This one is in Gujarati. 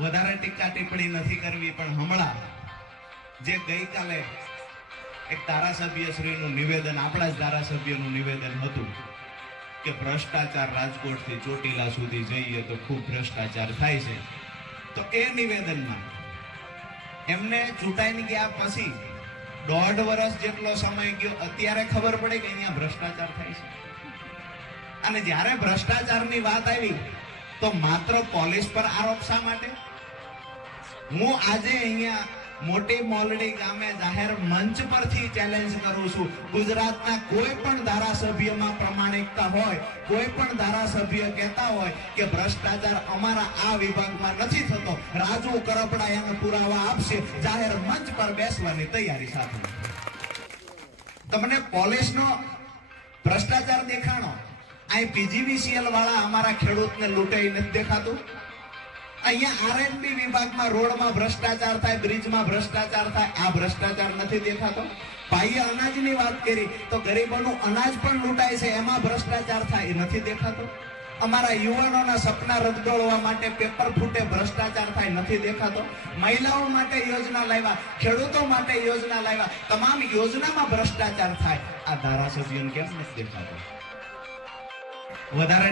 વધારે ટીકા ટિપ્પણી નથી કરવી, પણ હમણાં જે ગઈકાલે એક ધારાસભ્યશ્રીનું નિવેદન, આપણા જ ધારાસભ્યનું નિવેદન હતું કે ભ્રષ્ટાચાર રાજકોટથી ચોટીલા સુધી જઈએ તો ખૂબ ભ્રષ્ટાચાર થાય છે, તો એ નિવેદનમાં એમને ચૂંટાઈને ગયા પછી 1.5 વર્ષ જેટલો સમય ગયો, અત્યારે ખબર પડે કે અહીંયા ભ્રષ્ટાચાર થાય છે. અને જ્યારે ભ્રષ્ટાચારની વાત આવી તો માત્ર પોલીસ પર આરોપ શા માટે? હું આજે અહીંયા મોટી મોલડી ગામે જાહેર મંચ પરથી ચેલેન્જ કરું છું, ગુજરાતના કોઈ પણ ધારાસભ્યમાં પ્રમાણિકતા હોય, કોઈ પણ ધારાસભ્ય કહેતા હોય કે ભ્રષ્ટાચાર અમારા આ વિભાગમાં નથી થતો, રાજુ કરપડા એને પુરાવા આપશે, જાહેર મંચ પર બેસવાની તૈયારી સાથે. તમને પોલીસનો ભ્રષ્ટાચાર દેખાણો, આ પીજીવીસીએલ વાળા અમારા ખેડૂતને લૂંટે નથી દેખાતું? અહીંયા આરએનબી વિભાગમાં રોડમાં ભ્રષ્ટાચાર થાય, બ્રિજમાં ભ્રષ્ટાચાર થાય, આ ભ્રષ્ટાચાર નથી દેખાતો? ભાઈએ અનાજની વાત કરી તો ગરીબોનું અનાજ પણ લૂંટાય છે, એમાં ભ્રષ્ટાચાર થાય, એ નથી દેખાતો? અમારા યુવાનોના સપના રદડોળવા માટે પેપર ફૂટે, ભ્રષ્ટાચાર થાય, નથી દેખાતો? મહિલાઓ માટે યોજના લાવ્યા, ખેડૂતો માટે યોજના લાવ્યા, તમામ યોજનામાં ભ્રષ્ટાચાર થાય, આ ધારાસભ્યોને કેમ નથી દેખાતો? વધારે